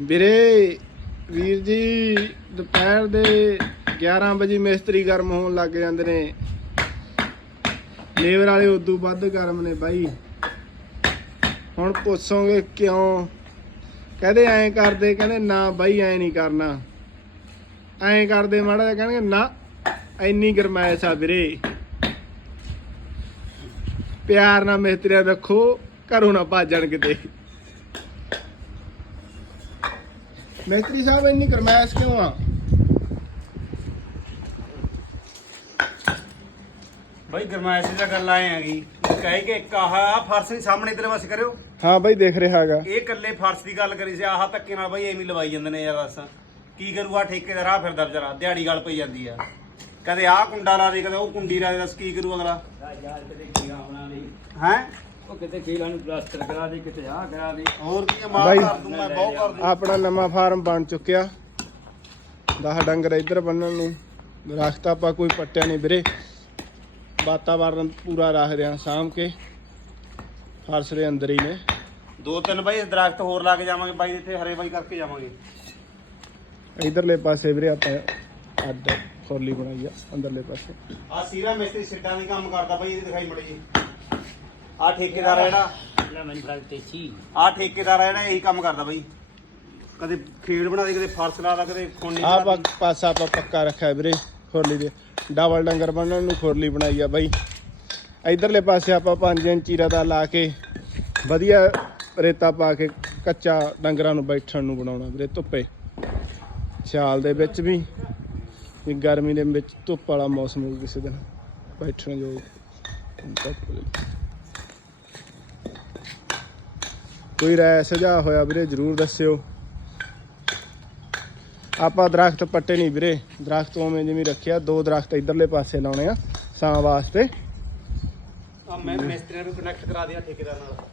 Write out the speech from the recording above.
ਵੀਰੇ, ਵੀਰ ਜੀ, ਦੁਪਹਿਰ ਦੇ 11 ਵਜੇ ਮਿਸਤਰੀ ਗਰਮ ਹੋਣ ਲੱਗ ਜਾਂਦੇ ਨੇ। ਲੇਬਰ ਵਾਲੇ ਉਦੋਂ ਵੱਧ ਗਰਮ ਨੇ ਬਾਈ। ਹੁਣ ਪੁੱਛੋਗੇ ਕਿਉਂ? ਕਹਦੇ ਐਂ ਕਰਦੇ, ਕਹਿੰਦੇ ਨਾ ਬਾਈ, ਐਂ ਨਹੀਂ ਕਰਨਾ। ਐਂ ਕਰਦੇ ਮਾੜਾ ਜਿਹਾ ਕਹਿਣਗੇ, ਨਾ, ਇੰਨੀ ਗਰਮਾਇਸ਼ ਆ ਵੀਰੇ। ਪਿਆਰ ਨਾਲ ਮਿਸਤਰੀਆਂ ਰੱਖੋ ਘਰੋਂ ਨਾ ਭੱਜਣ ਕਿਤੇ। ਮਿਸਤਰੀ ਸਾਹਿਬ ਇੰਨੀ ਗਰਮਾਇਸ਼ ਕਿਉਂ ਆ? ਬਾਈ ਗਰਮਾਇਸ਼ ਦੀ ਤਾਂ ਗੱਲ ਆਏ ਹੈਗੀ ਕਹੇ ਕਿ ਇੱਕ ਆਹ ਫਰਸ਼ ਦੀ ਸਾਹਮਣੇ ਇਧਰ ਵਸ ਕਰਿਓ। ਹਾਂ ਬਾਈ ਦੇਖ ਰਿਹਾ ਹੈਗਾ। ਇਹ ਇਕੱਲੇ ਫਰਸ਼ ਦੀ ਗੱਲ ਕਰੀ ਸੀ ਆਹ ਧੱਕੇ ਨਾਲ ਬਾਈ ਐਵੇਂ ਹੀ ਲਵਾਈ ਜਾਂਦੇ ਨੇ ਯਾਰ ਦੱਸ। ਕੀ ਕਰੂਗਾ ਠੇਕੇਦਾਰ ਆ ਫਿਰਦਾ ਵਿਚਾਰਾ ਦਿਹਾੜੀ ਗੱਲ ਪਈ ਜਾਂਦੀ ਆ। ਕਦੇ ਆਹ ਕੁੰਡਾ ਲਾ ਦੇ ਕਦੇ ਉਹ ਕੁੰਡੀ ਲਾ ਦੇ ਦੱਸ ਕੀ ਕਰੂ ਅਗਲਾ? ਹੈ? ਉਹ ਕਿਤੇ ਕੀੜਾ ਨੂੰ ਪਲਾਸਟਰ ਕਰਾ ਦੇ ਕਿਤੇ ਆਹ ਕਰਾ ਦੇ। ਹੋਰ ਕੀ ਆ, ਮਾਰ ਬਾਈ। ਕਰ ਦੂੰ ਮੈਂ ਬਹੁਤ ਕਰ ਦੂੰ। ਆਪਣਾ ਨਵਾਂ ਫਾਰਮ ਬਣ ਚੁੱਕਿਆ। 10 ਡੰਗਰ ਇੱਧਰ ਬੰਨਣ ਨੂੰ। ਦਰਖਤ ਆਪਾਂ ਕੋਈ ਪੱਟਿਆ ਨਹੀਂ ਵੀਰੇ। ਵਾਤਾਵਰਨ ਪੂਰਾ ਰੱਖ ਰਿਆ ਸਾਂਭ ਕੇ। ਫਰਸ਼ ਦੇ ਅੰਦਰ ਹੀ ਨੇ। ਦੋ ਤਿੰਨ ਬਾਈ ਦਰਖਤ ਹੋਰ ਲਾ ਕੇ ਜਾਵਾਂਗੇ ਬਾਈ ਇੱਥੇ ਹਰੇ ਬਾਈ ਕਰਕੇ ਜਾਵਾਂਗੇ। ਇਧਰਲੇ ਪਾਸੇ ਵੀਰੇ ਆਪਾਂ ਅੱਡ ਖੋਲੀ ਬਣਾਈ ਆ ਅੰਦਰਲੇ ਪਾਸੇ। ਆ ਸੀਰਾ ਮਿਸਤਰੀ ਸਿੱਟਾਂ ਦੀ ਕੰਮ ਕਰਦਾ ਬਾਈ ਇਹਦੀ ਦਿਖਾਈ ਮੜੀ ਜੀ। ਆ ਠੇਕੇਦਾਰ ਆ ਜਿਹੜਾ। ਲੈ ਮੈਨੂੰ ਫੜ ਤੇ ਚੀ ਆ ਠੇਕੇਦਾਰ ਆ ਜਿਹੜਾ ਇਹੀ ਕੰਮ ਕਰਦਾ ਬਾਈ। ਕਦੇ ਖੇਡ ਬਣਾ ਦੇ ਕਦੇ ਫਰਸ਼ ਲਾ ਦਾ ਕਦੇ ਖੋਣੀ ਆਹ ਪਾ ਪਾਸਾ ਆਪਾਂ ਪੱਕਾ ਰੱਖਿਆ ਵੀਰੇ ਖੋਰਲੀ ਦੇ। ਡਬਲ ਡੰਗਰ ਬੰਨਣ ਨੂੰ ਖੋਰਲੀ ਬਣਾਈ ਆ ਬਾਈ। ਇਧਰਲੇ ਪਾਸੇ ਆਪਾਂ 5 ਇੰਚ ਚੀਰਾ ਦਾ ਲਾ ਕੇ ਵਧੀਆ ਰੇਤਾ ਪਾ ਕੇ ਕੱਚਾ ਡੰਗਰਾਂ ਨੂੰ ਬੈਠਣ ਨੂੰ ਬਣਾਉਣਾ ਵੀਰੇ ਧੁੱਪੇ। ਸਿਆਲ ਦੇ ਵਿੱਚ ਵੀ ਵੀ ਗਰਮੀ ਦੇ ਵਿੱਚ ਧੁੱਪ ਵਾਲਾ ਮੌਸਮ ਹੋਊ ਕਿਸੇ ਦਿਨ। ਬੈਠਣ ਜੋ ਧੁੱਪ ਦੇ। ਕੋਈ ਰਾਏ ਸੁਝਾਅ ਹੋਇਆ ਵੀਰੇ, ਜਰੂਰ ਦੱਸਿਓ। ਆਪਾਂ ਦਰਖਤ ਪੱਟੇ ਨਹੀਂ ਵੀਰੇ। ਦਰਖਤ ਉਵੇਂ ਜਿਵੇਂ ਰੱਖਿਆ, ਦੋ ਦਰਖਤ ਇਧਰਲੇ ਪਾਸੇ ਲਾਉਣੇ ਆ ਸਾਂ ਵਾਸਤੇ। ਆ ਮੈਂ ਮਿਸਤਰੀਆਂ ਨੂੰ ਕਨੈਕਟ ਕਰਾ ਦਿਆ ਠੇਕੇਦਾਰ ਨਾਲ।